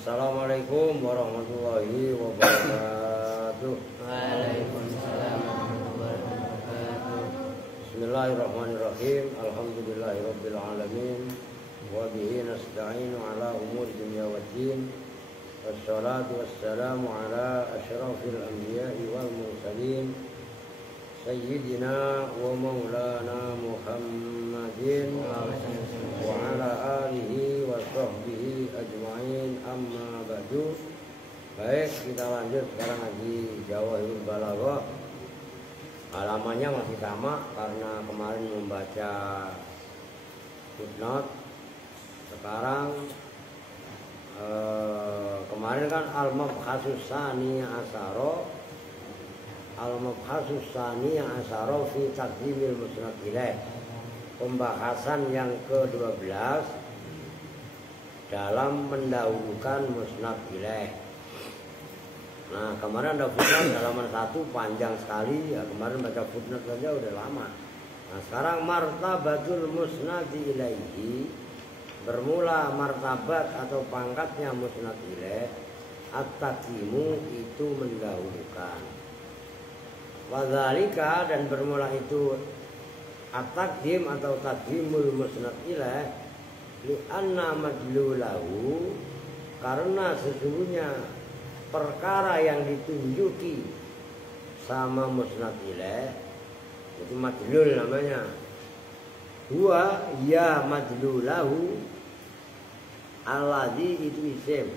Assalamualaikum warahmatullahi wabarakatuh. Waalaikumsalam warahmatullahi wabarakatuh. Bismillahirrahmanirrahim. Alhamdulillahirabbil alamin. Wa bihi nasta'inu ala umuri dunya waddin. Wassalatu wassalamu ala asyrafil anbiya'i wal mursalin. Sayyidina wa maulana Muhammadin wa ala alihi wa sahbihi ajma'in, amma ba'du. Baik, kita lanjut sekarang lagi Jawahirul Balaghah. Halamannya masih sama karena kemarin membaca footnote. Sekarang kemarin kan al-mabhasus tsani asyara, al-mabhasus tsani asyara fi taqdimil musnad ilaih. Pembahasan yang ke-12 dalam mendahulukan musnad ilaih. Nah, kemarin ada footnote halaman 1 panjang sekali ya, kemarin baca footnote saja udah lama. Nah, sekarang martabatul musnad ilaihi, bermula martabat atau pangkatnya musnad ilaih. At-taqdimu itu mendahulukan. Wadzalika, dan bermula itu at-taqdim atau taqdimul musnad ilaih li'anna madlulahu, karena sesungguhnya perkara yang ditunjuki sama musnad ilaih itu madlul namanya. Huwa ya madlulahu alladhi, itu isim,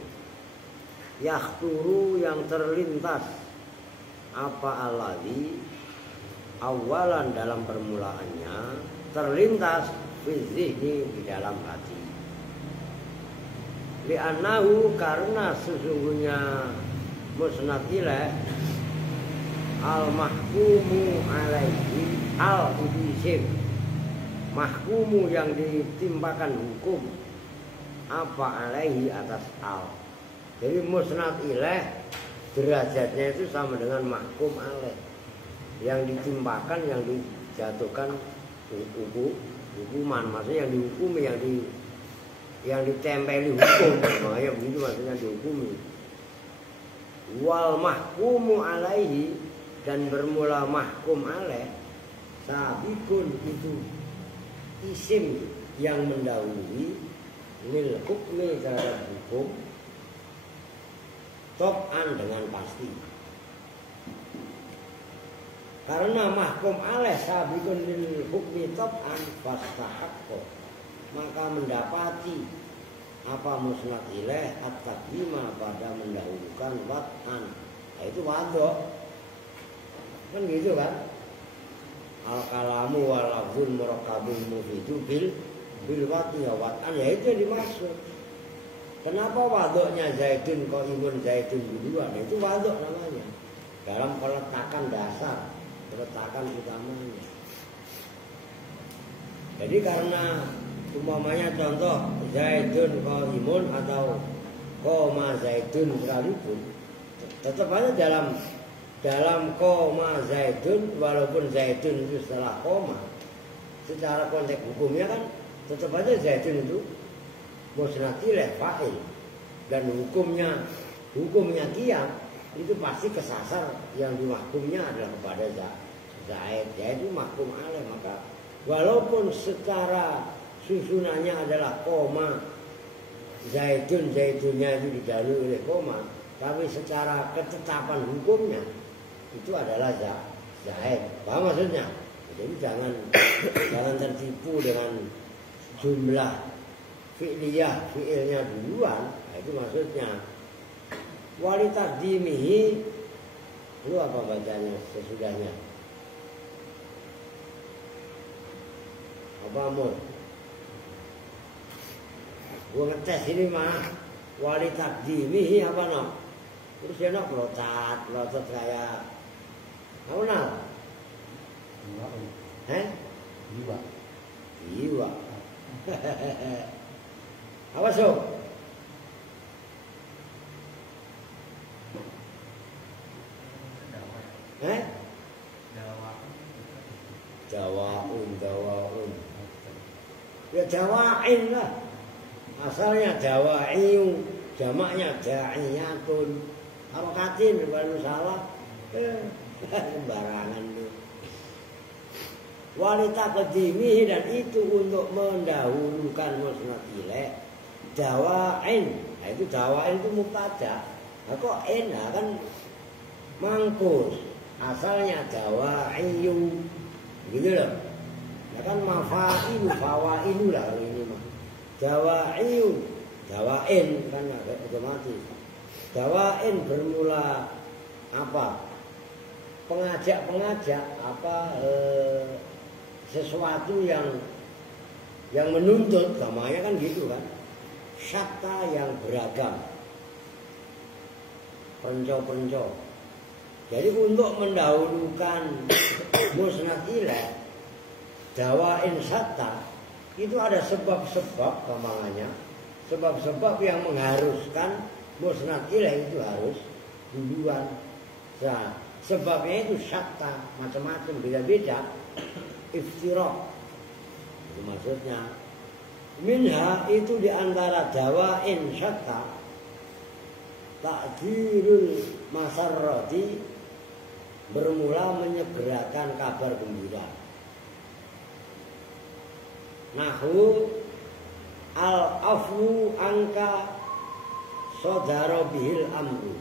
yakhturu yang terlintas, apa alladhi awalan dalam permulaannya, terlintas fizihni di dalam hati. Li'annahu, karena sesungguhnya musnad ilaih al-mahkumu alaihi, al itu isim, mahkumu yang ditimpakan hukum, apa alaihi atas al. Jadi musnad ilaih derajatnya itu sama dengan mahkum alaih, yang ditimpakan, yang dijatuhkan hukuman, maksudnya yang dihukumi, yang ditempeli hukum, makanya begitu maksudnya dihukumi. Wal mahkumu alaihi, dan bermula mahkum alaih, sabikun itu isim yang mendahului lil hukmi terhadap hukum, top'an dengan pasti. Karena mahkum alaih sabikun lil hukmi top'an fastahaqqa, maka mendapati apa musnad ilaih at-taqdima, pada mendahulukan wat'an. Nah, itu wadho kan gitu kan. Al-kalamu wal lafzul murakkabul mufidu bil wat'i wat'an, ya itu yang dimaksud. Kenapa wadhonya zaidun qaimun zaidun duluan? Itu wadho namanya, dalam peletakan dasar, peletakan utamanya. Jadi karena umpamanya contoh zaidun qaimun atau qoma zaidun sekalipun, tetap aja dalam koma zaidun, walaupun zaidun itu setelah koma, secara konteks hukumnya kan tetap aja zaidun itu musnad ilaih fa'il, dan hukumnya qiyam itu pasti kesasar, yang dimahkumnya adalah kepada zaid, yaitu mahkum alaih. Maka walaupun secara susunannya adalah koma, zaidunnya itu didahului oleh koma, tapi secara ketetapan hukumnya itu adalah zaid. Paham maksudnya? Jadi jangan tertipu dengan jumlah fiilnya duluan. Nah, itu maksudnya. Wali taqdimihi, lu apa bacanya sesudahnya? Apa mun? Gua ngetes ini mah. Wali taqdimihi apa no? Terus dia nak lotot kayak apa no? Iwa. Apa so? Dawaun. Ya dawain lah. Asalnya dawa'iyu. jamaknya da'iyatun. Harokatin kalau salah sembarangan tuh. Wanita kedimi dan itu untuk mendahulukan musnad ilaih. Dawain, nah itu dawain itu mubtada. Nah kok enak kan mangkus. Asalnya dawaiyu, gitu loh. Nah kan mafailu, fawailu lah kalau ini mah. Dawaiyu, dawain kan otomatis. Dawain bermula apa? Pengajak apa sesuatu yang menuntut, namanya kan gitu kan. Syatta yang beragam. Penco-penco. Jadi untuk mendahulukan musnad ilaih dawain syatta itu ada sebab-sebab gampangnya. Sebab-sebab yang mengharuskan musnad ilaih itu harus duluan. Nah, sebabnya itu syatta, macam-macam, beda-beda. Iftiraq. Itu maksudnya. Minha itu diantara dawain syatta takdirul masarrati bermula menyegerakan kabar gembira. Nahu al-afwu angka sodaro bihil amru.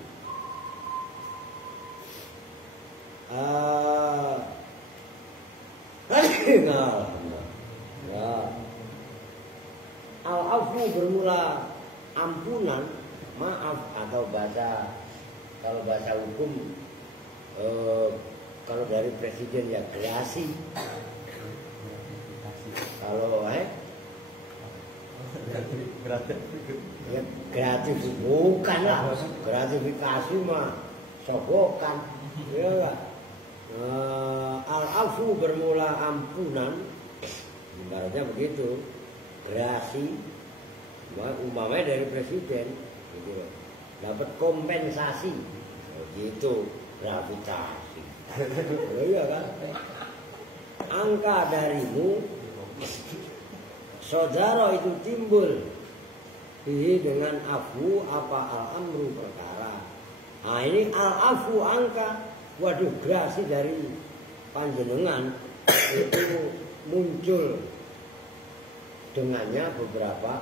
Al-afwu bermula ampunan, maaf, atau kalau bahasa hukum kalau dari presiden ya gerasi. Kalau ya gratis bukan lah, gratifikasi mah sogokan, ya enggak. Al-afwu bermula ampunan, ibaratnya begitu. Gerasi, umpamanya dari presiden, gitu, dapat kompensasi, gitu, gravitasi. Iya kan? Angka darimu, saudara itu timbul, dengan afu apa al-amru perkara. Nah ini al-afu angka, waduh gerasi dari panjenengan itu muncul. Dengannya beberapa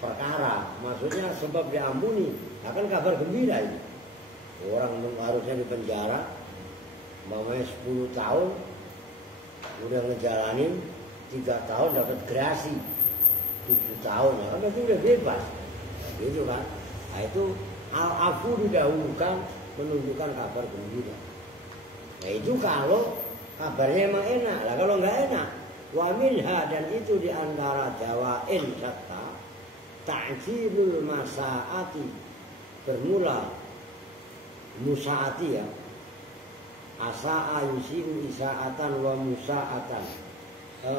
perkara, maksudnya sebab diampuni, akan kabar gembira ini. Orang harusnya di penjara, mamanya 10 tahun, udah ngejalanin 3 tahun dapat gerasi, 7 tahun, ya kan itu udah bebas, gitu kan? Nah itu al-afu didahulukan menunjukkan kabar gembira. Nah itu kalau kabarnya emang enak, lah kalau nggak enak. Wa minha dan itu diantara dawain syatta ta'jilul masaati bermula musaati ya asa'a yusiru isaatan wa musaatan.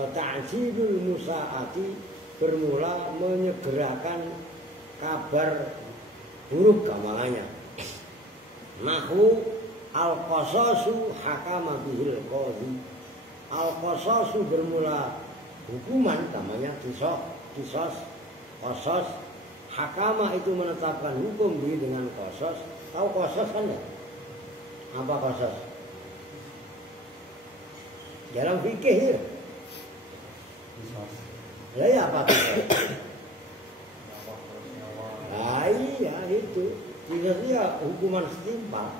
Ta'jilul musaati bermula menyegerakan kabar buruk gampangnya. Nahu al-qasasu hakama bihil qadhi. Al-qasasu bermula hukuman, namanya qisas, qasas. Hakama itu menetapkan hukum dengan qasas. Tahu qasas kan ya? Apa qasas? Dalam fikih ya. Lah ya apa qasas? Nah iya itu. Intinya hukuman setimpal.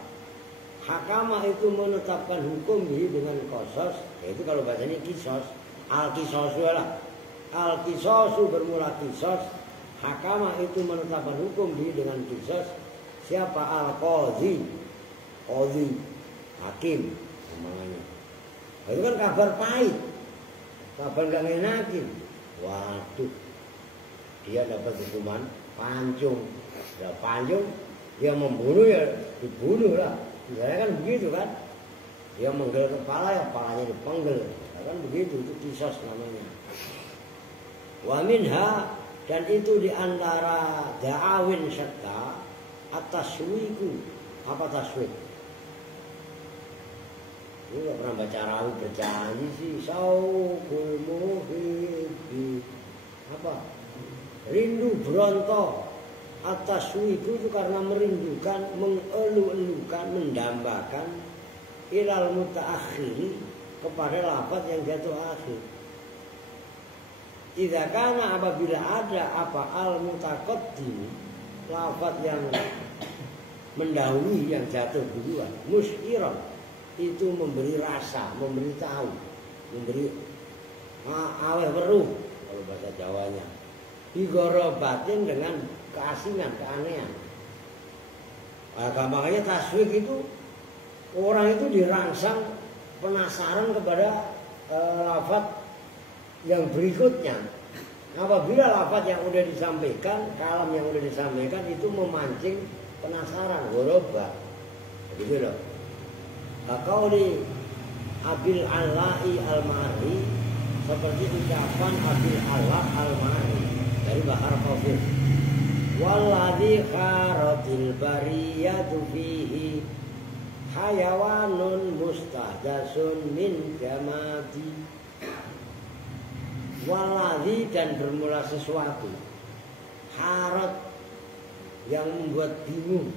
Hakama itu menetapkan hukum dengan qasas, yaitu kalau bahasanya kisos, al-kisosu lah. Al-kisosu bermula kisos, hakama itu menetapkan hukum dengan kisos. Siapa? Al-qadhi, qadhi, hakim namanya. Itu kan kabar pahit, kabar gak ngenakin. Waduh, dia dapat hukuman pancung. Ya pancung, dia membunuh ya dibunuh lah. Ya kan begitu kan, dia menggel kepala ya kepalanya dipenggal, ya kan begitu, itu kisos namanya. Wa minha dan itu diantara da'awin syatta at-taswiku. Apa taswik? Ini gak pernah baca rawi berjanji sih. Saukul muhibbi. Apa? Rindu berontok At-taswiku itu karena merindukan, mengelu-elukan, mendambakan ilal mutaakhiri kepada lafaz yang jatuh akhir. Idza kana apabila ada apa al mutaqaddim, lafaz yang mendahului yang jatuh duluan, musyiran itu memberi rasa, memberi tahu, memberi aweh weruh kalau bahasa Jawanya. Digorobatin dengan keasingan, keanehan. Gampangnya taswik itu orang itu dirangsang penasaran kepada lafaz yang berikutnya. Apabila lafaz yang sudah disampaikan, kalam yang sudah disampaikan itu memancing penasaran, goroba. Begitu loh. Qauli Abil Ala'i Al-Ma'ari, seperti ucapan Abil Ala' Al-Ma'ari dari Bahar Qafir. Walladzi kharatil bariyatu fihi hayawanun mustahdasun min jamadi. Walladzi dan bermula sesuatu, harat yang membuat bingung,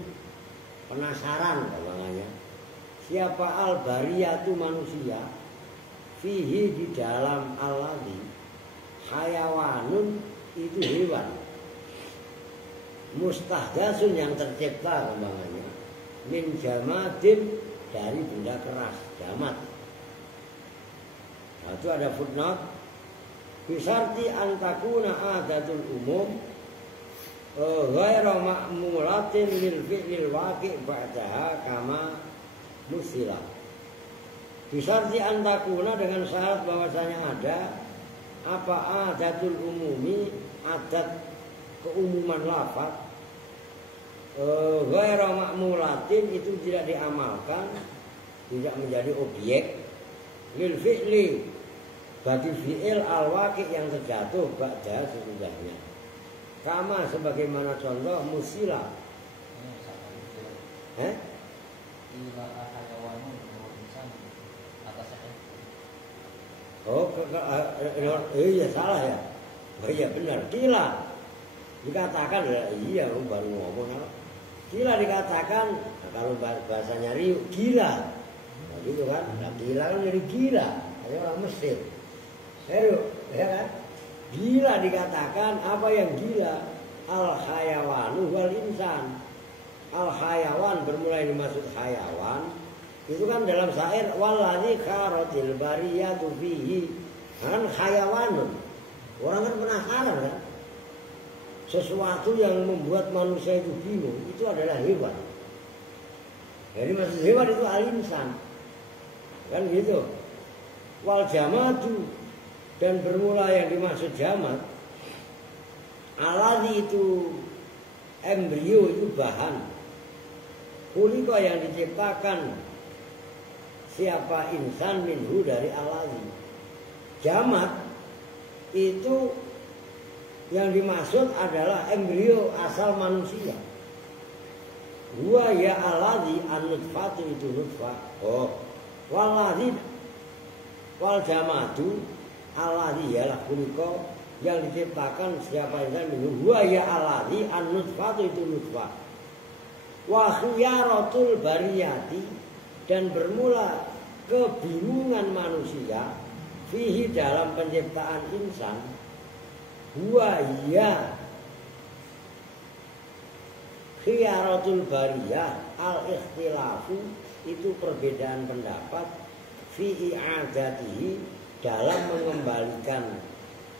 penasaran kawangannya. Siapa al-bariyatu manusia, fihi di dalam alladzi, hayawanun itu hewan, mustahdasun yang tercipta kawangannya, min jamadin dari benda keras, jamad. Nah, itu ada footnote. Bisarti antakuna adatul umum ghairu ma'mulatin lil fi'lil waqi' ba'daha kama musila. Bisarti antakuna dengan syarat bahwasanya ada apa adatul umumi, adat keumuman lafaz ghairu ma'mulatin itu tidak diamalkan, tidak menjadi objek lil fi'li bagi fi'il al-waqi' yang terjatuh ba'da sesudahnya. Kama sebagaimana contoh musila. Iya salah ya. Oh iya benar. Kila dikatakan ya, iya baru ngomong. Kila dikatakan kalau bahasanya Riu gila. Nah, gitu kan. Nah, gila kan dari gila. Ada orang Mesir. Seru, ya kan? Gila dikatakan apa yang gila? Al-khayawanu wal insan. Al-khayawan bermulai dimaksud khayawan. Itu kan dalam syair walladzi kharatil bariyatu fihi. Kan khayawanun. Orang kan penasaran kan? Sesuatu yang membuat manusia itu bingung itu adalah hewan. Jadi maksud hewan itu al-insan. Kan gitu. Wal jamadu dan bermula yang dimaksud jamat, alladzi itu embrio, itu bahan kulika yang diciptakan siapa insan minhu dari alladzi. Jamat itu yang dimaksud adalah embrio asal manusia. Huwa ya alladzi an-nutfatu itu nutfah. Oh, walladzi wal jamadu alladzi yalah kulika yang diciptakan siapa insan minhu. Huwa ya alladzi an-nutfatu itu nutfah. Wa khiyaratul bariyati dan bermula kebingungan manusia fihi dalam penciptaan insan. Huwa ya khiyaratul bariyah al-ikhtilafu itu perbedaan pendapat fi i'adatihi dalam mengembalikan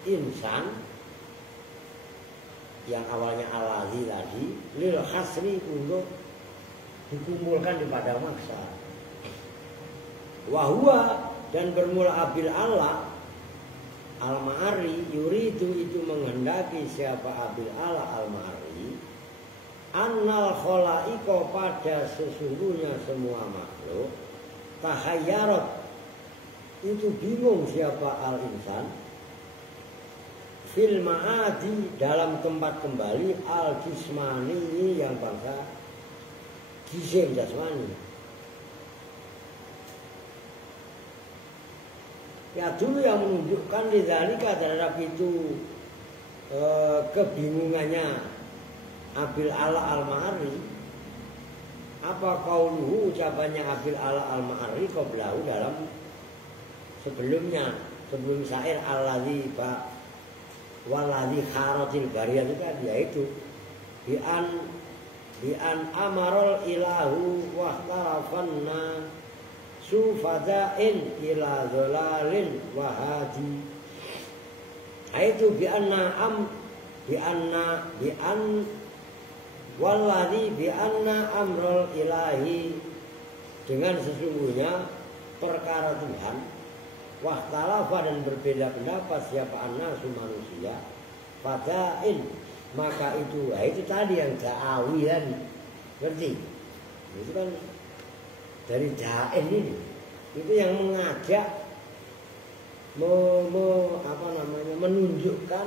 insan yang awalnya alladzi tadi lil hasri untuk dikumpulkan di pada maksa. Wahwa dan bermula abil Allah al-ma'ari yuridu itu menghendaki siapa abil Allah al-ma'ari annal khalaika pada sesungguhnya semua makhluk tahayyarat itu bingung siapa al-insan fil ma'adi dalam tempat kembali al-jismani yang bangsa jisim jasmani. Ya dulu yang menunjukkan lidzalika terhadap itu kebingungannya Abil Ala Al-Ma'ari, apa qauluhu ucapannya Abil Ala Al-Ma'ari qablahu dalam sebelumnya, sebelum syair alladzi ba waladzi kharatil bariyah itu kan, yaitu bi an amarul ilahu wa tarafanna sufadain ila dhalalin wa hadi. Itu bi an waladzi bi anna amrul ilahi, dengan sesungguhnya perkara Tuhan, wahtalafa dan berbeda pendapat siapa an-nasu manusia, fadain maka itu, itu tadi yang da'awi tadi, ngerti? Itu kan dari da'in ini, itu yang mengajak, menunjukkan,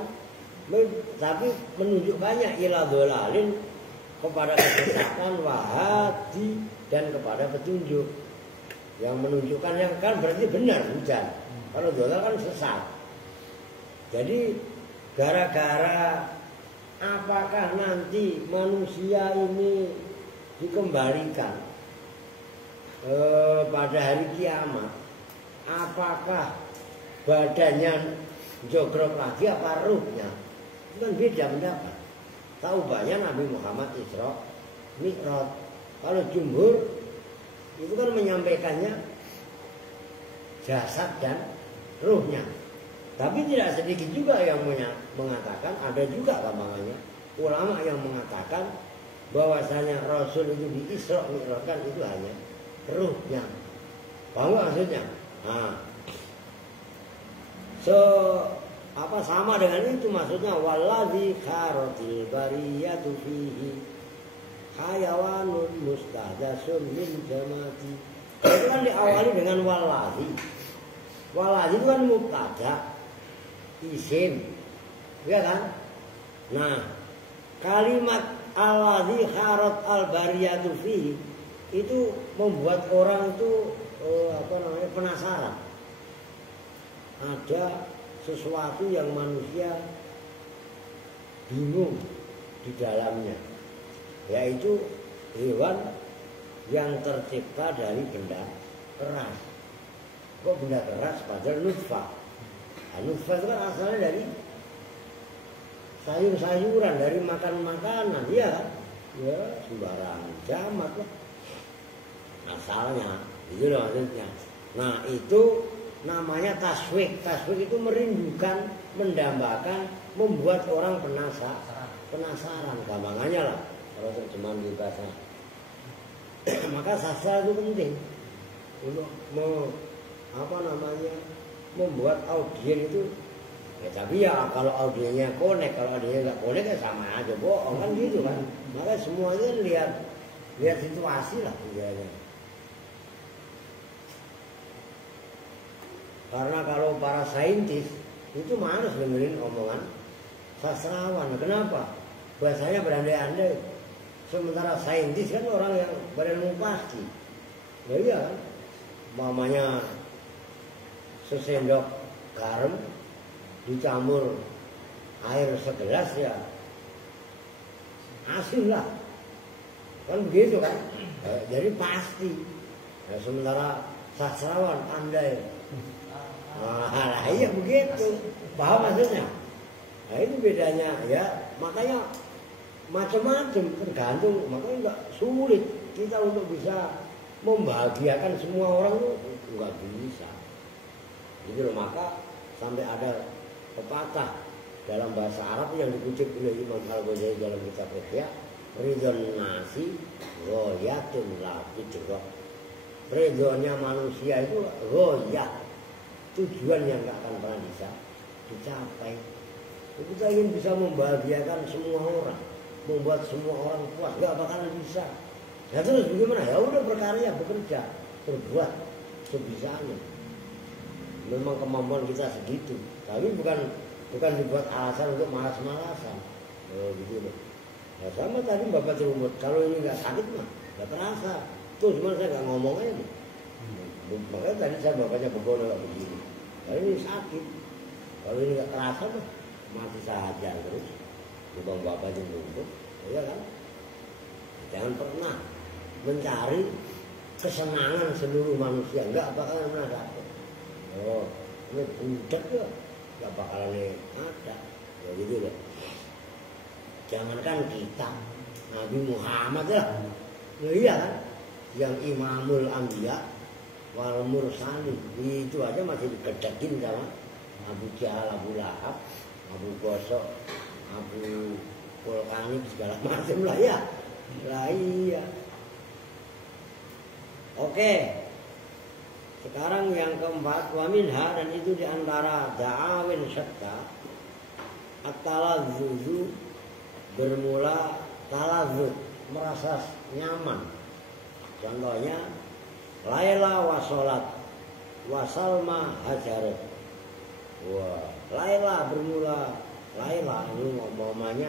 tapi menunjukkannya ila dolalin, kepada kesesatan, wahadi dan kepada petunjuk. Yang menunjukkan yang kan berarti benar hujan. Kalau dolal kan sesat. Jadi gara-gara apakah nanti manusia ini dikembalikan pada hari kiamat, apakah badannya jogrok lagi apa ruhnya? Itu kan beda pendapat. Tahu banyak Nabi Muhammad Isra Mi'raj. Kalau jumhur itu kan menyampaikannya jasad dan ruhnya. Tapi tidak sedikit juga yang mengatakan, ada juga gampangannya ulama yang mengatakan bahwasanya Rasul itu di Isra Mi'rajkan itu hanya ruhnya. Paham maksudnya? Nah, sama dengan itu maksudnya, waladzi kharatil bariyatu fihi hayawanun mustahdasun min jamati. Itu kan diawali dengan waladzi. Waladzi itu kan mubtada, isim, ya kan? Nah, kalimat alladzi kharat al bariyatu fihi itu membuat orang itu penasaran. Ada sesuatu yang manusia bingung di dalamnya, yaitu hewan yang tercipta dari benda keras. Kok benda keras padahal nutfah? Nutfah itu kan asalnya dari sayur-sayuran, dari makan-makanan, ya sembarang jamat lah asalnya, itu loh maksudnya. Nah itu namanya taswik. Taswik itu merindukan, mendambakan, membuat orang penasaran. Gampangannya lah kalau terjemahan di bahasa. Maka sastra itu penting untuk membuat audien itu. Ya, tapi ya kalau audiennya konek, kalau audiennya nggak konek ya sama aja bohong kan gitu kan. Maka semuanya lihat situasi lah biasanya. Karena kalau para saintis itu malas dengerin omongan sastrawan. Kenapa? Bahasanya berandai-andai. Sementara saintis kan orang yang berilmu pasti. Ya iya kan? Mamanya sesendok garam dicampur air segelas ya asin lah. Kan begitu kan? Jadi pasti. Nah, sementara sastrawan andai. Nah, iya begitu. Paham maksudnya? Nah itu bedanya ya. Makanya macam-macam tergantung. Makanya nggak sulit kita untuk bisa membahagiakan semua orang itu nggak bisa. Jadi loh, maka sampai ada pepatah dalam bahasa Arab yang dikutip oleh Imam Al-Ghazali dalam kitab Ihya, ridhon nasi ghoyatun la tidrak. Ridhonya manusia itu ghoyat, tujuan yang nggak akan pernah bisa dicapai. Kita ingin bisa membahagiakan semua orang, membuat semua orang puas, nggak bakalan bisa. Ya terus bagaimana? Ya udah berkarya, bekerja, berbuat sebisanya. Memang kemampuan kita segitu, tapi bukan dibuat alasan untuk malas-malasan. Gitu loh. Ya sama tadi Bapak Cerumut, kalau ini nggak sakit mah nggak terasa. Tuh cuma saya nggak ngomong aja. Makanya tadi saya bapaknya begono nggak begini. Kalau ini sakit, kalau ini nggak terasa mah mati saja terus. Bang Bapak Cerumut, ya kan? Jangan pernah mencari kesenangan seluruh manusia, enggak bakalan ada. Oh, ini budak ya, enggak bakalan ada. Ya gitu deh. Jangankan kita, Nabi Muhammad lah, ya iya kan? Yang Imamul Anbiya wal Mursalin itu aja masih dikedekin sama Abu Jahal, Abu Lahab, Abu Gosok, Abu Vulkanik segala macam lah ya. Lah iya. Oke. Sekarang yang keempat, wa minha, dan itu diantara da'awin syatta at-talazzuzu, bermula talazzuz, merasa nyaman. Contohnya Laila wa sholat wa salma hajarat. Wah, Laila bermula Laila ini ngomongnya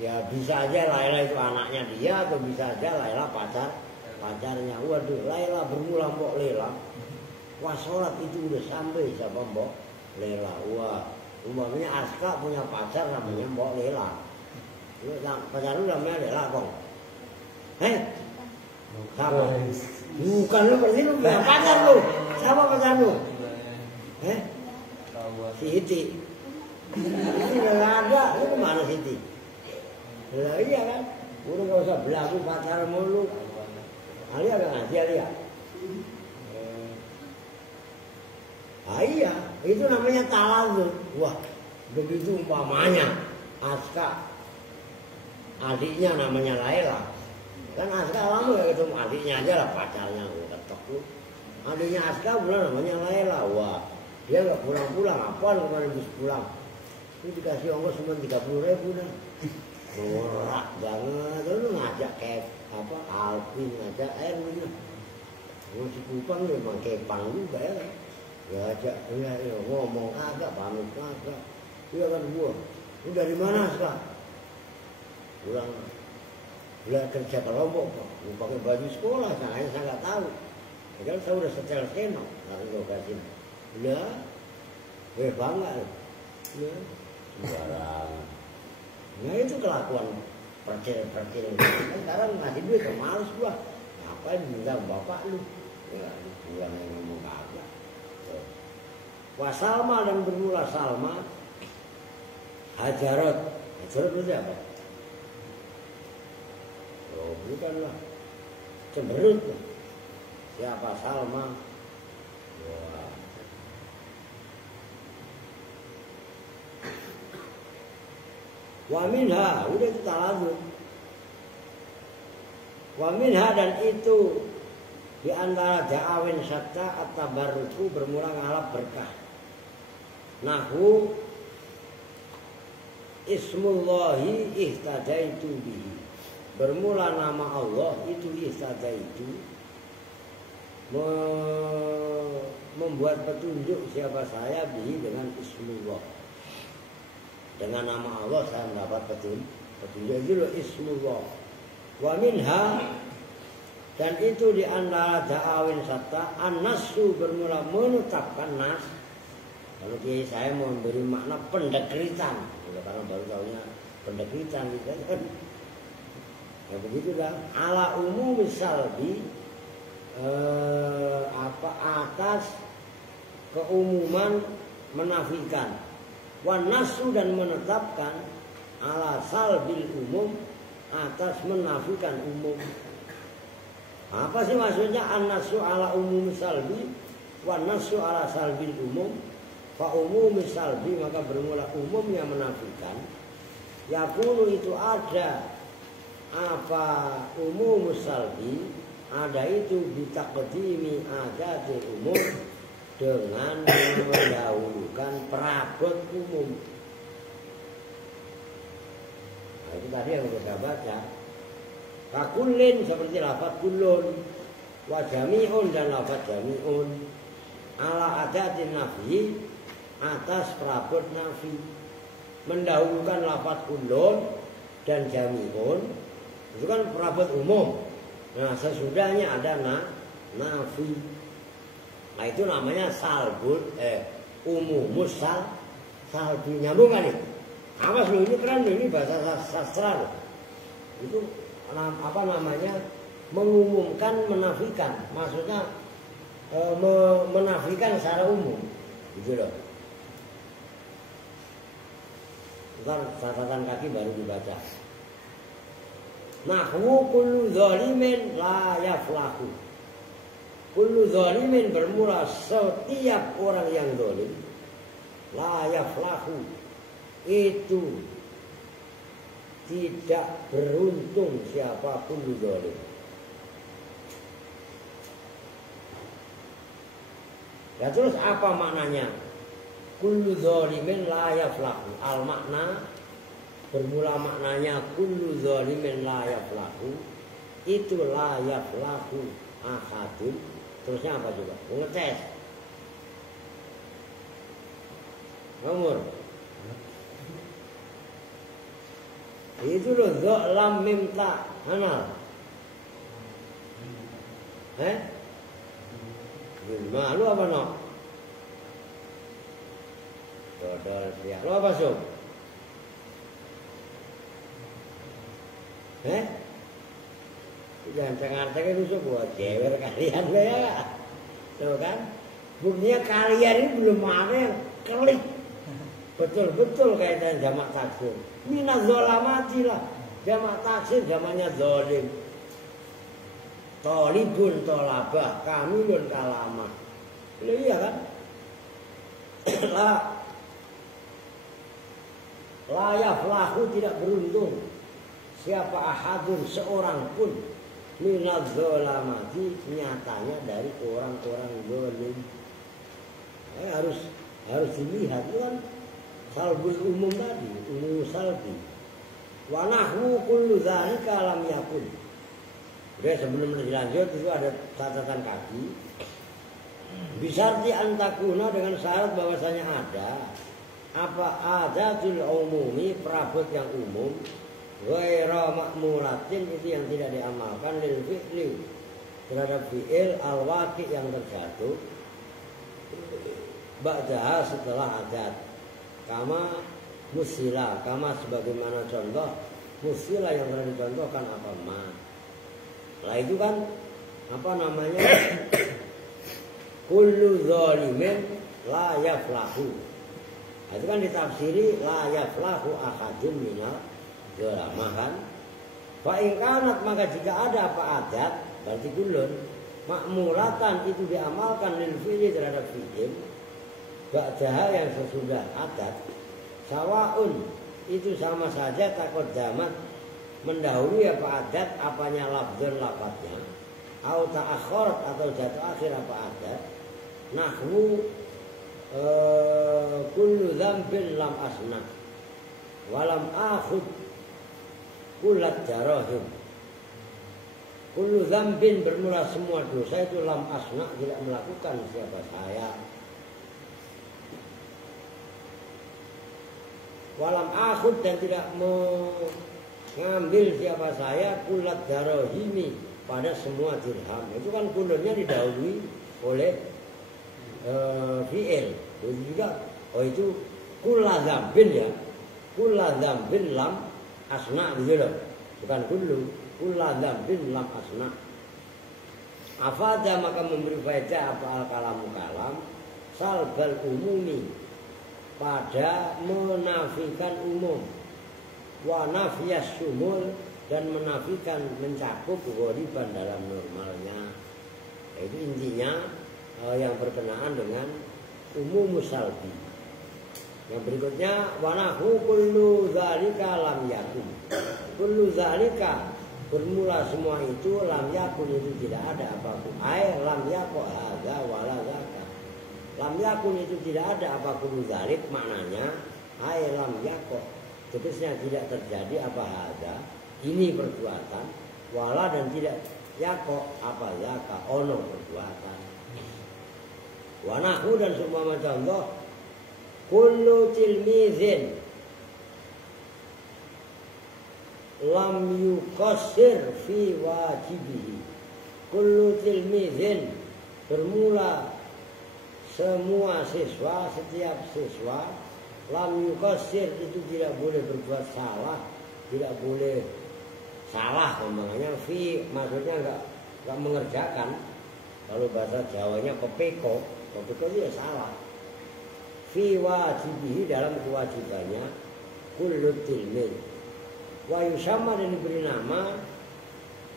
ya bisa aja Laila itu anaknya dia, atau bisa aja Laila pacarnya. Waduh, Laila bermula mbok Lela. Wah, sholat itu udah sampai siapa mbok Lela. Wah, umpamanya Aska punya pacar namanya mbok Lela. Lu pacar lu namanya Lela, Bang. Siapa? Bukan lu, berarti lu punya pacar lu. Siapa pacar lu? Siti. Ini nggak ada, lu kemana Siti? Lah iya kan, udah nggak usah belagu pacar mulu. Alia ada ngaji Alia. Iya, itu namanya talazuz. Wah, begitu umpamanya Aska, adiknya namanya Laila. Kan Aska lama ya ketemu adiknya aja lah, pacarnya ketok lu. Adiknya Aska bulan namanya Laila. Wah, dia nggak pulang-pulang, apaan kemarin bisa pulang? Ini dikasih ongkos cuma 30.000 dah. Norak banget, lu ngajak kayak apa Alvin, ngajak Erwin. Si Kupang memang kepang juga ya. Ya ajak ya, ngomong agak, pamit agak. Iya kan gua. Lu dari mana sekarang? Pulang. Bela kerja ke Lombok, Pak. Lu pakai baju sekolah, saya nggak tahu. Padahal saya udah setel senok dari lokasi. Udah, bangga lu. Ya, sembarang. Nah itu kelakuan percil. Sekarang ngasih duit, males gua. Ngapain minta bapak lu? Ya, gua yang ngomong kagak. Wasalma, dan bermula Salma Hajarot. Hajarot itu apa? Oh, bukanlah cemberut. Siapa Salma? Wah. Wa minha, udah itu talazuz. Wa minha, dan itu di antara da'awin syatta at-tabarruku, bermula ngalap berkah. Nahu ismullahi ihtadaitu bihi, bermula nama Allah itu ihtadaitu, membuat petunjuk siapa saya bihi, dengan ismullah, dengan nama Allah saya mendapat petunjuk itu loh ismullah. Wa minha, dan itu di antara da'awin syatta an-nasu, bermula menetapkan nas. Kalau kiai saya mau memberi makna pendekritan, karena baru tahunya pendekritan gitu kan. Ya begitu dah. Ala umum misalbi, atas keumuman menafikan. Wan nasu, dan menetapkan ala salbil umum, atas menafikan umum. Apa sih maksudnya an-nasu ala umum salbi, wan nasu ala salbil umum? Fa umum salbi, maka bermula umum yang menafikan. Yakunu, itu ada apa umum salbi, ada itu bitaqdimi adatil umum, dengan mendahulukan perabot umum. Nah, itu tadi yang kita baca. Fakullin, seperti lafaz kullun, wa jami'un, dan lafaz jami'un, ala adatin nafi, atas perabot nafi. Mendahulukan lafaz kullun dan jami'un, itu kan perabot umum. Nah, sesudahnya ada nafi. Nah, itu namanya salbul umumus salbi. Nyambung kan nih? Awas lu, ini keren, ini bahasa sastra loh. Itu apa namanya? Mengumumkan, menafikan. Maksudnya menafikan secara umum. Gitu loh. Ntar catatan kaki baru dibaca. Nahwu kullu zalimin la yaflahu. Kullu zalimin bermula setiap orang yang zalim. La yaflahu. Itu tidak beruntung siapapun zalim. Ya terus apa maknanya? Kullu zalimin la yaflahu. Al makna bermula maknanya kullu zalimin la yaflahu. Itu la yaflahu ahadun. Terusnya apa juga? Ngetes. Nomor. Itu loh lam mim ta hanal. Malu apa no? Dodol siap. Lo apa sob? Jangan tengah-tengah itu buat jewer kalian ya. Tuh kan? Buktinya kalian ini belum ada yang klik. Betul-betul kaitan jamak taksir. Minaz zolamati lah. Jamak taksir zamannya zolim. Tolibun tolabah, kamilun kalamah. Iya kan? La yaflahu tidak beruntung. Siapa ahadun seorang pun minaz zolamati nyatanya dari orang-orang zolim. Harus dilihat kan salbul umum tadi, umum salbi. Wa nahwu kullu dzalika lam yakun. Oke, sebelum dilanjut itu ada catatan kaki. Bisarti antakuna dengan syarat bahwasanya ada apa adatul umumi perabot yang umum ghaira ma'muratin itu yang tidak diamalkan lil fi'li terhadap fi'il al-waqi yang terjatuh ba'daha setelah adat kama musila kama sebagaimana contoh musila yang telah dicontohkan apa ma. Lah itu kan apa namanya? Kullu zalimin la yaflahu. Itu kan ditafsiri la yaflahu ahadun minal zalamah kan. Fa in kanat maka jika ada apa adat berarti kullun makmuratan itu diamalkan lil fi'li terhadap fi'il ba'daha yang sesudah adat sawaun itu sama saja takut damat mendahului apa adat apanya lafzun lafadznya au ta'akhirat atau jatuh akhir apa adat nahwu kullu dzambin lam asna walam akhud kullat jarahim. Kullu dzambin bermula semua dosa itu lam asna tidak melakukan siapa saya. Walam akhud dan tidak mengambil siapa saya kullat jarahimi pada semua dirham. Itu kan kulunnya didahului oleh fi'il. Itu juga itu kulla dzambin ya. Kulla dzambin lam asna gitu loh. Bukan kullu. Kulla dzambin lam asna. Afada maka memberi faedah apa al-kalamu kalam salbal umumi pada menafikan umum wa nafyas sumul dan menafikan mencakup ghaliban dalam normalnya. Itu intinya yang berkenaan dengan umum salbi. Yang berikutnya wa nahu kullu dzalika lam yakun. Kullu dzalika bermula semua itu lam yakun itu tidak ada apapun. Ai lam yakun hadza wala zaka. Lam yakun itu tidak ada apapun dzalik maknanya ai lam yakun. Tegasnya tidak terjadi apa hadza ini perbuatan wala dan tidak yakok apa yaka ono perbuatan. Wa nahu dan semua contoh kullu tilmizin lam yuqassir fi wajibihi. Kullu tilmizin bermula semua siswa, setiap siswa lam yuqassir itu tidak boleh berbuat salah, tidak boleh salah namanya fi maksudnya enggak mengerjakan. Kalau bahasa Jawanya pepeko itu ya salah. Fi wajibihi dalam kewajibannya kullu tilmin. Wa yusamma dan diberi nama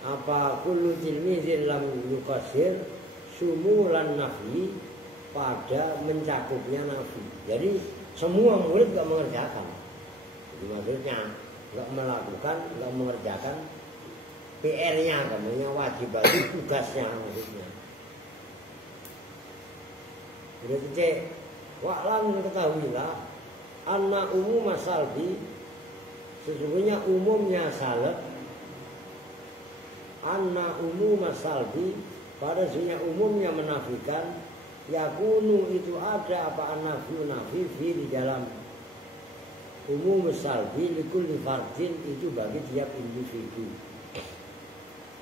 apa kullu tilmizin lam yukasir sumulan nafi pada mencakupnya nafi. Jadi semua murid enggak mengerjakan. Jadi maksudnya enggak melakukan, enggak mengerjakan PR-nya, namanya wajib itu tugasnya maksudnya. Jadi cek, wa'lam ketahuilah anna umum salbi sesungguhnya umumnya salib anna umum salbi pada sesungguhnya umumnya menafikan yakunu itu ada apa nafi di dalam umum salbi likulli fardin itu bagi tiap individu.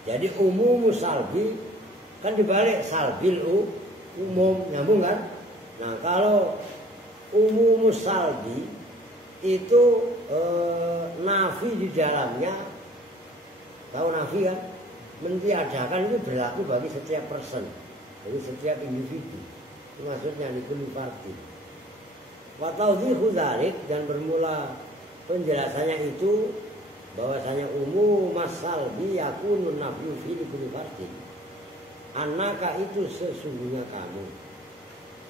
Jadi umum salbi kan dibalik salbil umum, nyambung kan? Nah kalau umum salbi itu nafi di dalamnya, tahu nafi kan? Mentiadakan itu berlaku bagi setiap person, jadi setiap individu. Itu maksudnya likulli fardin. Wa tawdhihu dzalik dan bermula penjelasannya itu bahwasanya umum salbi yakunu nafyu fi likulli fardin. Annaka itu sesungguhnya kamu.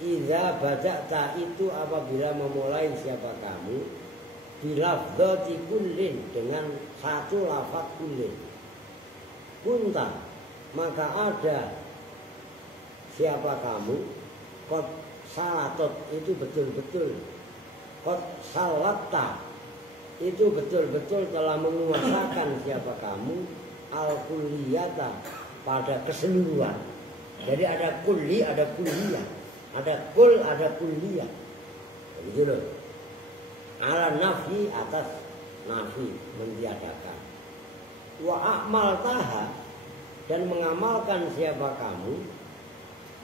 Idza bada'ta itu apabila memulai siapa kamu bilafdzati kullin dengan satu lafaz kullin. Kunta maka ada siapa kamu qad salatot itu betul-betul qad salatta itu betul-betul telah menguasakan siapa kamu al-kulliyata pada keseluruhan. Jadi ada kulli, ada kulliyah, ada kul, ada kulliyah. Begitu loh. Ala nafi atas nafi mentiadakan. Wa a'mal taha dan mengamalkan siapa kamu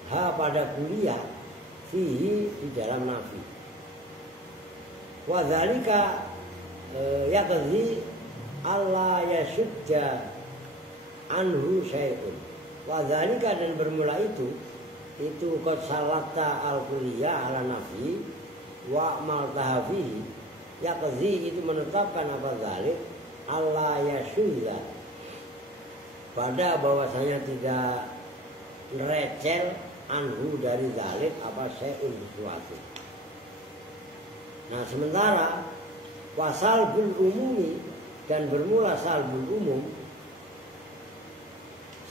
ha pada kulliyah fihi di dalam nafi. Wa dzalika yaqdi alla yashudda anhu syai'un. Wa dzalika dan bermula itu qad salata al-kulliyah ala nafi wa amal tahfihi yaqdi itu menetapkan apa dzalik alla yashudda pada bahwasanya tidak recel anhu dari dzalik apa syai'un sesuatu. Nah sementara wasalbul umumi dan bermula salbul umum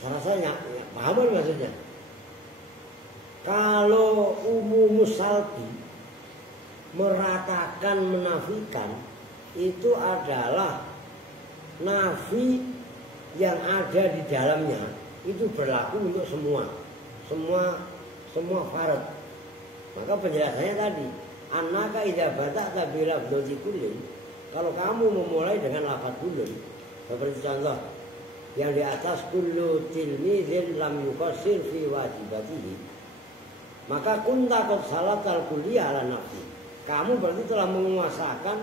rasanya paham maksudnya. Kalau umum salbi meratakan menafikan itu adalah nafi yang ada di dalamnya itu berlaku untuk semua farad. Maka penjelasannya tadi annaka idza bada'ta bi lafdzi kullin, kalau kamu memulai dengan lafaz kullun seperti contoh yang di atas kullu tilmizin lam yuqassir fi wajibatihi, maka kunta qad salatal kulliyah ala nafsi. Kamu berarti telah menguasakan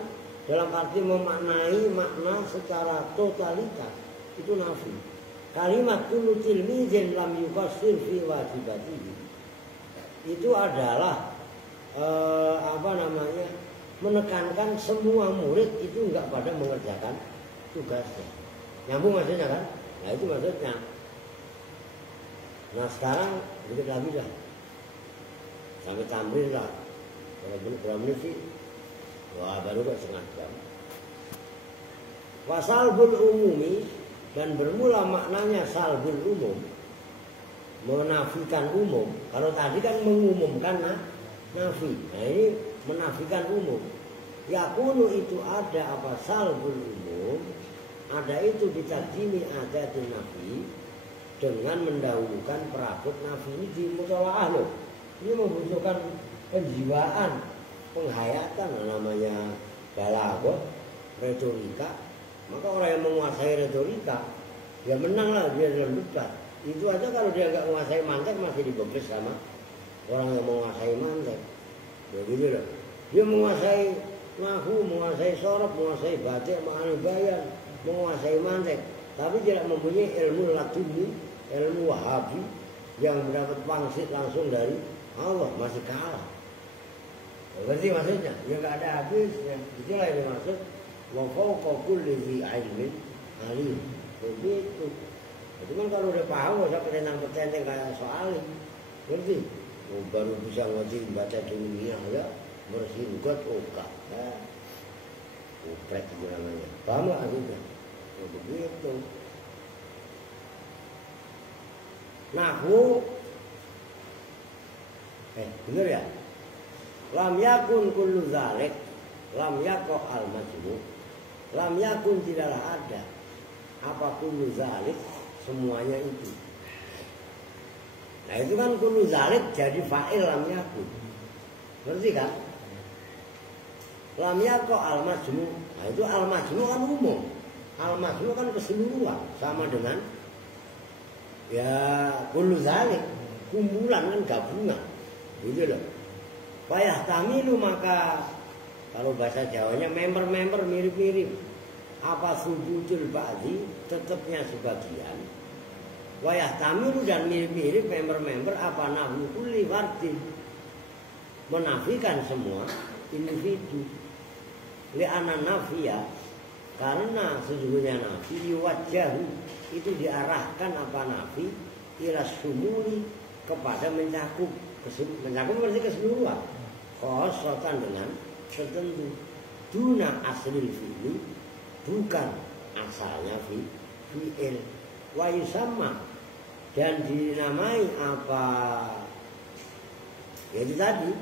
dalam arti memaknai makna secara totalitas itu nafi. Kalimat kullu tilmizin lam yuqassir fi wajibatihi itu adalah menekankan semua murid itu enggak pada mengerjakan tugasnya. Nyambung maksudnya kan? Nah itu maksudnya. Nah sekarang dikit lagi dah sampai tamrin lah. Berapa menit sih? Wah baru kok setengah jam. Wasalbul umumi dan bermula maknanya salbul umum, menafikan umum. Kalau tadi kan mengumumkan nafi, nah ini menafikan umum. Yakunu itu ada apa salbul umum, ada itu ditakdimi adatul nafi dengan mendahulukan perabot nafi. Ini di mutalaah loh. Ini membutuhkan penjiwaan, penghayatan namanya balaghah, retorika. Maka orang yang menguasai retorika ya menang lah dia dalam debat. Itu aja kalau dia nggak menguasai mantek masih dibebas sama orang yang menguasai mantek. Begitu loh. Dia menguasai nahwu, menguasai sorof, menguasai batik, menguasai bayan, menguasai mantek. tapi tidak mempunyai ilmu laduni, ilmu wahabi yang mendapat pangsit langsung dari Allah, masih kalah. Berarti maksudnya ya nggak ada habisnya. Itulah yang dimaksud wa fawqa kulli dzi ilmin alim. Begitu. Itu kan kalau udah paham nggak usah petentang-petentang kayak soalin. Ngerti? Oh, baru bisa ngaji baca dunia ya, bersihin got oka. Uprek itu namanya. Paham nggak artinya? Oh, begitu. Nahwu bener ya? Lam yakun kullu zalik, lam yakun al-majmu'. Lam yakun tidaklah ada apa kullu zalik, semuanya itu. Nah itu kan kullu zalik jadi fa'il lam yakun. Ngerti kan? Lam yakun al-majmu'. Nah itu al-majmu' kan umum. Al-majmu' kan keseluruhan, sama dengan ya kullu zalik, kumpulan kan gabungan. Gitu loh. Payah tamilu, maka kalau bahasa Jawanya member-member mirip-mirip. Apa subutul ba'di, tetapnya sebagian. Wayah tamilu dan mirip-mirip member-member apa nahwu kulli fardin, menafikan semua individu. Li'anna nafiya, karena sesungguhnya nafi yuwajjahu, itu diarahkan apa nafi ila sumuli, kepada mencakup. Mencakup berarti keseluruhan. Khosotan dengan tertentu. Duna aslil fi'li, bukan asalnya fi'il. Wa yusamma, dan dinamai apa? Ya itu tadi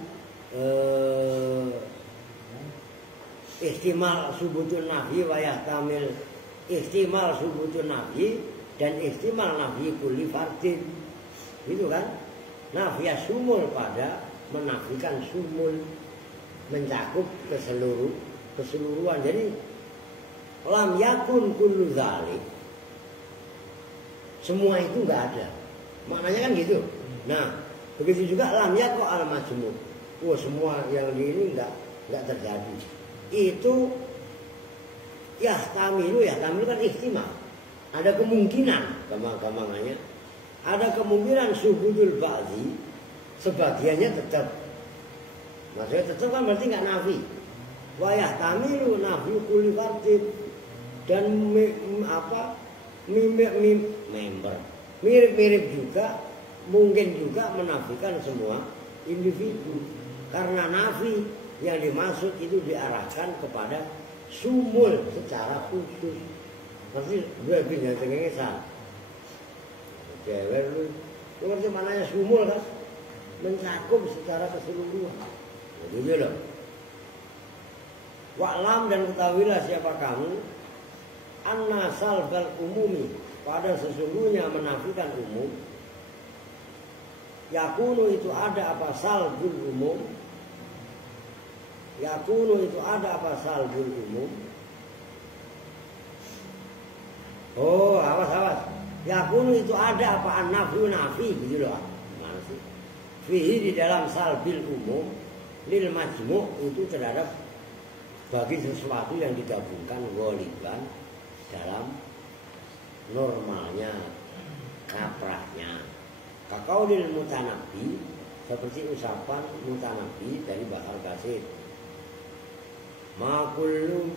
ihtimal subutun nafyi wa yahtamil ihtimal subutun nafyi dan ihtimal nafyi kulli fardin. Gitu kan? Nafiyah sumul pada menafikan sumul, mencakup keseluruhan. Jadi lam yakun kullu dzalik, semua itu enggak ada. Maknanya kan gitu. Nah, begitu juga lam yakun al-majmu'. Wah, semua yang di ini enggak terjadi. Itu yahtamilu kan ihtimal. Ada kemungkinan, gampang-gampangannya. Ada kemungkinan subudul ba'di, sebagiannya tetap. Maksudnya tetap kan berarti nggak nafi. Wa yahtamilu nafi kulli fardin, dan member mirip-mirip juga, mungkin juga menafikan semua individu. Karena nafi yang dimaksud itu diarahkan kepada sumul secara khusus. Maksudnya gue bilang tengengesan. Cewek lu ngerti mananya sumul kan? Mencakup secara keseluruhan. Begitu loh. Wa'lam, dan ketahuilah siapa kamu, anna salbal umumi, pada sesungguhnya menafikan umum. Yakunu itu ada apa salbul umum. Yakunu itu ada apa salbul umum. Oh, awas. Yakunu itu ada apa an-nafyu nafi, gitu loh. Gimana sih? Fihi, di dalam salbil umum, lil majmu' itu terhadap bagi sesuatu yang digabungkan ghaliban dalam normalnya, kaprahnya. Kaqaulil mutanabbi, seperti ucapan mutanabbi dari Bahar Qasid. Ma kullu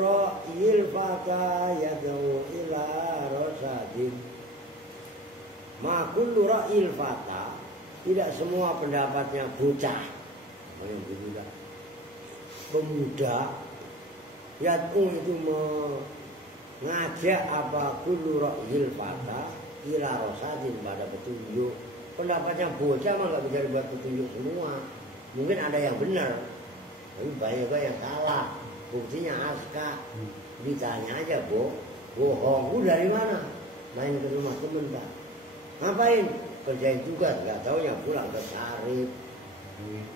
ra'il fata yad'u ila rasadin. Ma kullu ra'il fata, tidak semua pendapatnya bocah, pemuda, yad'u itu mengajak apa kullu ra'il fata ila rasadin, pada petunjuk. Pendapatnya bocah mah nggak bisa dibuat petunjuk semua. Mungkin ada yang benar, tapi banyak juga yang salah. Buktinya Aska, ditanya aja, bohong dari mana? Main ke rumah temen tak? Ngapain? Kerjain tugas, nggak taunya pulang ke Sarip.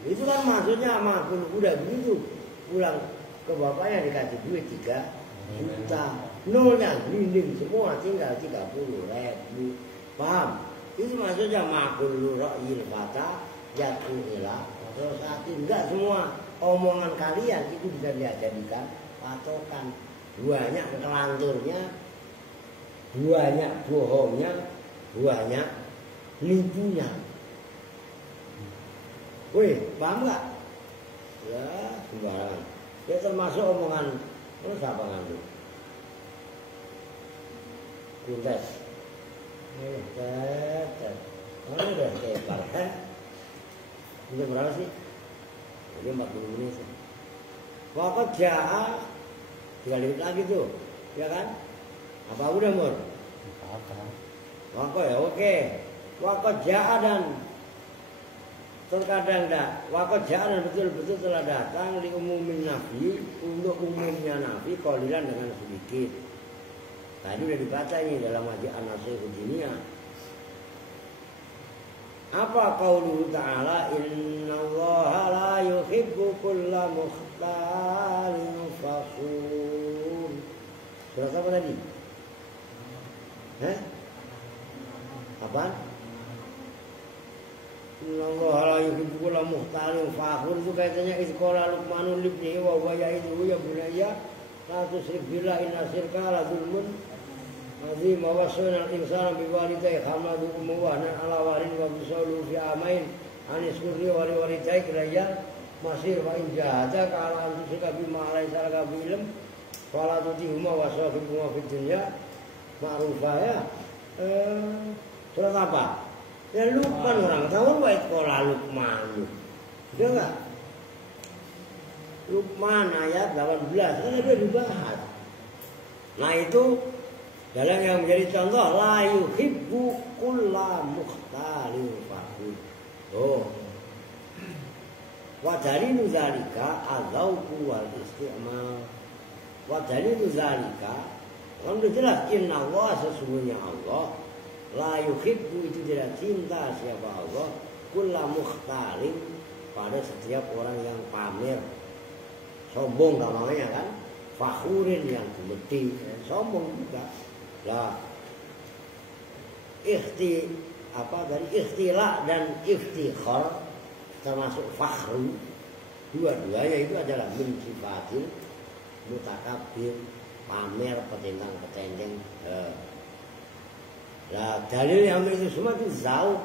Itu kan maksudnya maafun udah begitu. Pulang ke bapaknya dikasih duit 3 juta, nolnya glinding semua, tinggal 30.000. Paham? Itu maksudnya maafun ra'yil fata jatuh ila rosatin. Enggak semua omongan kalian itu bisa dijadikan patokan. Banyak kelanturnya banyak bohongnya, banyak nipunya. Wih, paham nggak? Ya, sembarangan. Ya termasuk omongan, lu siapa ngantuk? Kuntes. Tet. Kamu udah kepar, Udah berapa sih? Ini 40 menit. Waktu jahat 3 menit lagi tuh, ya kan? Apa udah Mur? Apa? Waktu ya oke. Waktu jahat dan terkadang dah. Waktu jahat dan betul-betul telah datang di umumin nafi untuk umumnya nafi qalilan dengan sedikit. Tadi udah dibaca ini dalam hadis An-Nasihul Dunia. Apa qauluhu ta'ala innallaha la yuhibbu kulla mukhtalin fakhur. Surat apa tadi? Apaan? Innallaha la yuhibbu kulla mukhtalin fakhur itu kaitannya isqala Luqmanul libnihi wa huwa ya'iduhu ya bunayya la tusyrik billahi inna syirka la dzulmun azim wa wassana al-insana biwalidayhi hamadu ummuhu ala warin wa bisalu fi amain anis kurri wa walidayhi kiraya masir wa in jahada kala antusika bima alaysa laka bi'ilm fala tutihuma wa sahibhuma fid dunya ma'rufah ya. Surat apa? Ya Luqman orang tahu wa itqala Luqman. Sudah enggak? Luqman ayat 18 kan ada dibahas. Nah itu dalam yang menjadi contoh la yuhibbu kulla mukhtalin fakhur. Oh. Wa dalilu zalika adzauqu wal isti'mal. Wa dalilu zalika sudah jelas inna Allah sesungguhnya Allah la yuhibbu itu tidak cinta siapa Allah kulla mukhtalin pada setiap orang yang pamer. Sombong namanya kan? Fakhurin yang gemeti, sombong juga. Lah ikhtilak dan iftikhar termasuk fakhru dua-duanya itu adalah min sifatil mutakabbir pamer petentang-petenteng. Lah dalil yang itu semua itu zauq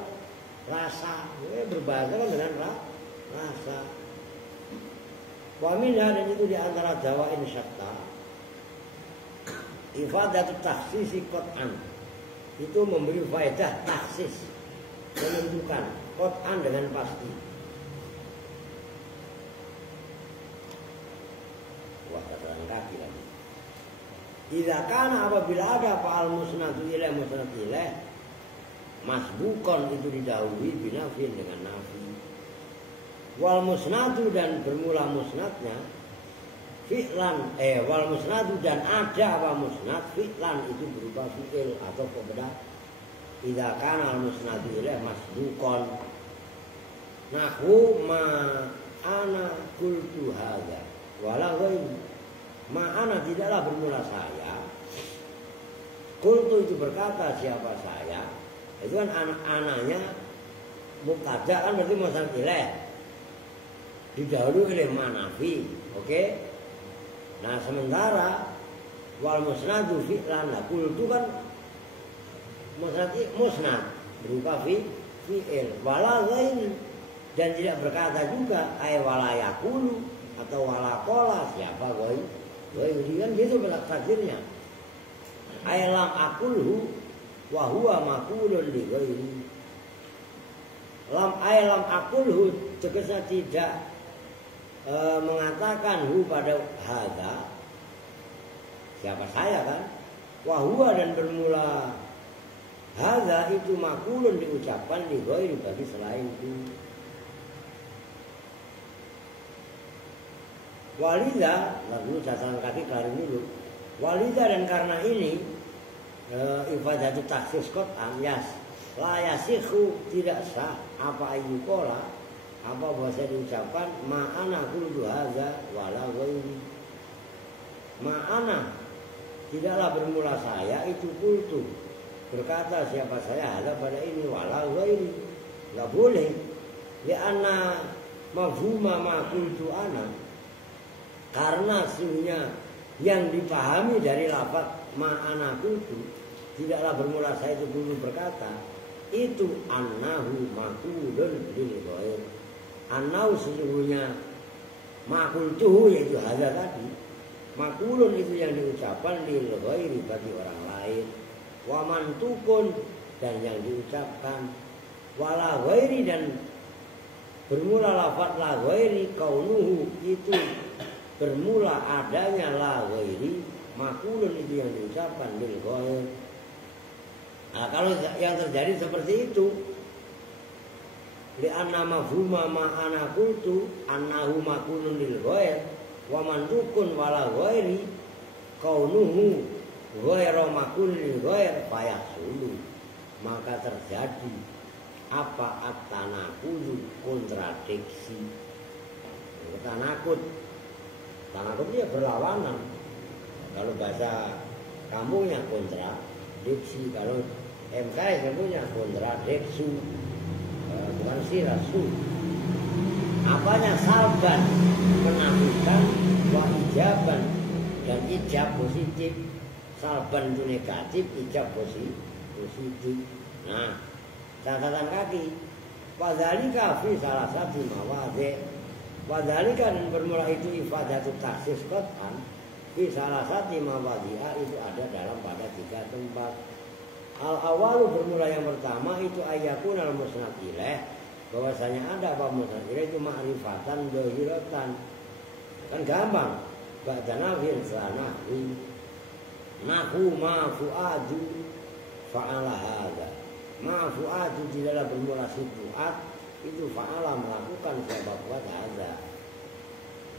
rasa berbahasa kan dengan rasa. Wa minha dan itu diantara dawain syatta ifadatu takhsisi qat'an itu memberi faedah taksis menentukan qat'an dengan pasti. Wah katakan kaki lagi. Idza kana apabila ada fa'al musnadu ilaih musnad ilaih masbukon itu didahului binafin dengan nafi. Wal musnadu dan bermula musnadnya fi'lan wal musnadu dan ada apa musnad fi'lan itu berupa fi'il atau pembeda. Idza kana al musnadu ilaih masbukon nahwu ma ana qultu hadza wala ghairi. Ma ana tidaklah bermula saya. Qultu itu berkata siapa saya. Itu kan ananya mubtada kan berarti musnad ilaih. Didahului oleh manafi. Oke? Nah sementara wal musnadu fi'lan lah qultu kan musnad berupa fi'il wala ghairi dan tidak berkata juga ay wala yaqulu atau wala qala siapa ghairi kan gitu takdirnya ay lam aqulhu wa huwa maqulun li ghairi. Lam aqulhu tegasnya tidak mengatakan hu pada hadza siapa saya kan wahua dan bermula hadza itu makulun diucapkan di ghairi bagi selain itu. Walidha lalu catatan kaki kelarin dulu. Walidha dan karena ini ifadatu taksis qat'an yas la yasikhu tidak sah apa ayyuqala apa bahasa diucapkan ma'ana qultu hadza wala ghairi. Ma'ana tidaklah bermula saya itu qultu berkata siapa saya hadza pada ini wala ghairi. Enggak boleh. Li'anna mafhuma ma qultu ana karena sesungguhnya yang dipahami dari lafaz ma'ana qultu tidaklah bermula saya itu dulu berkata, itu annahu makulun lil ghair. Annahu sesungguhnya makultuhu yaitu hadza tadi. Makulun itu yang diucapkan lil ghairi bagi orang lain. Wa mantukun dan yang diucapkan wala ghairi dan bermula lafaz la ghairi kaunuhu itu bermula adanya la ghairi makulun itu yang diucapkan lil ghair. Nah, kalau yang terjadi seperti itu, li anna mafhuma ma ana qultu annahu makulun lil ghair wa mantukun wala ghairi kaunuhu ghairu makulun lil ghair fayahsulu, maka terjadi apa at-tanaqud, kontradiksi. Tanakut dia berlawanan. Kalau bahasa kampungnya kontradiksi, kalau MKS kampungnya kontradiksi, bukan sirasu. Apanya salban menafikan, wa ijaban dan ijab positif. Salban itu negatif, ijab positif. Nah, catatan kaki. Wadzalika fi salah satu mawadhi. Wadzalika dan bermula itu ifadatu taksis qatan. Fi salah satu mawadhi'a itu ada dalam pada 3 tempat. Al-awalu bermula yang pertama itu ayakun al-musnad ilaih, bahwasanya ada apa musnad ilaih itu ma'rifatan dhahiratan. Kan gampang. Ba'da nafin sanahwi. Nahu ma'fu'adu fa'ala hadha. Ma'fu'adu tidaklah bermula si fu'ad itu fa'ala melakukan sebab buat hadha.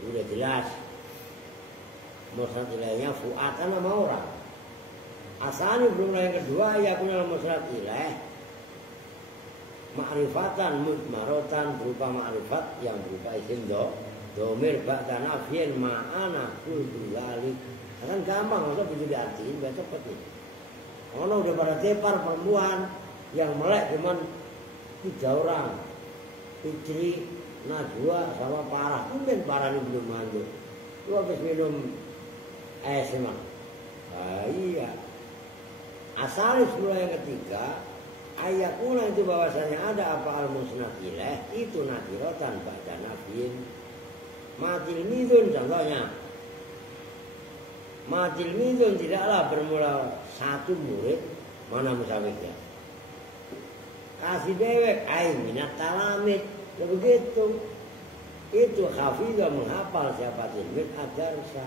Udah jelas. Musnad ilaihnya fu'ad kan nama orang. Asani bermula yang kedua yakun al-musnad ilaih ma'rifatan mudmarotan berupa ma'rifat yang berupa isim domir ba'da nafin ma'ana kultu lalik. Kan gampang, maksudnya begitu diartiin, biar cepet nih. Kalau udah pada tepar perempuan yang melek cuman 3 orang, Fitri, Najwa sama Parah. Mungkin Parah ini belum manjur. Lu habis minum es emang. Iya. Asalis mulai yang ketiga, ayakuna itu bahwasanya ada apa al-musnad ilaih itu nakiratan ba'da nafin. Matil midun contohnya. Matil midun tidaklah bermula 1 murid, mana musawirnya? Kasih dewek ain minat talamid. Ya begitu. Itu hafizah menghafal siapa tilmid adarsa.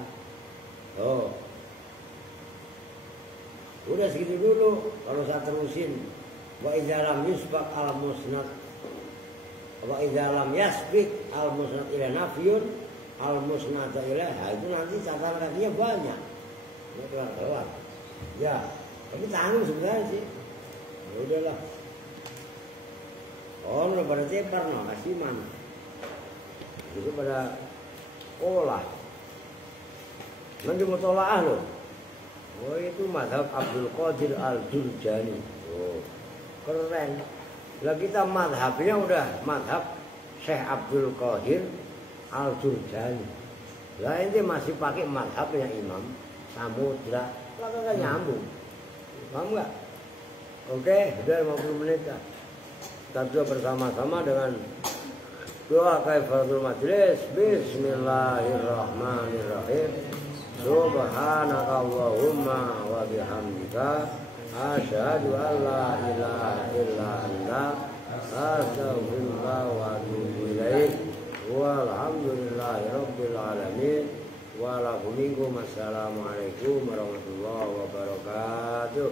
Oh. Udah segitu dulu. Kalau saya terusin, wa idza lam yusbaq al musnad wa idza lam yasbiq al musnad ila nafyun al musnad ila, itu nanti catatan kakinya banyak. Ini kelar. Ya, tapi tanggung sebenarnya sih. Ya udahlah. Oh, udah pada tepar no, kasiman. Itu pada olah. Nanti mutolaah loh. Oh, itu mazhab Abdul Qadir Al-Jurjani. Oh, keren. Lah kita mazhabnya udah mazhab Syekh Abdul Qadir Al-Jurjani. Lah ini masih pakai mazhabnya Imam Samudra. Lah kagak nyambung. Paham enggak? Oke, udah 50 menit dah. Kita doa bersama-sama dengan doa kaifatul majlis. Bismillahirrahmanirrahim. Subhanaka Allahumma wa bihamdika asyhadu an la ilaha illa anta astaghfiruka wa atubu ilaik. Walhamdulillahi rabbil alamin. Wa lakum minkum assalamualaikum warahmatullahi wabarakatuh.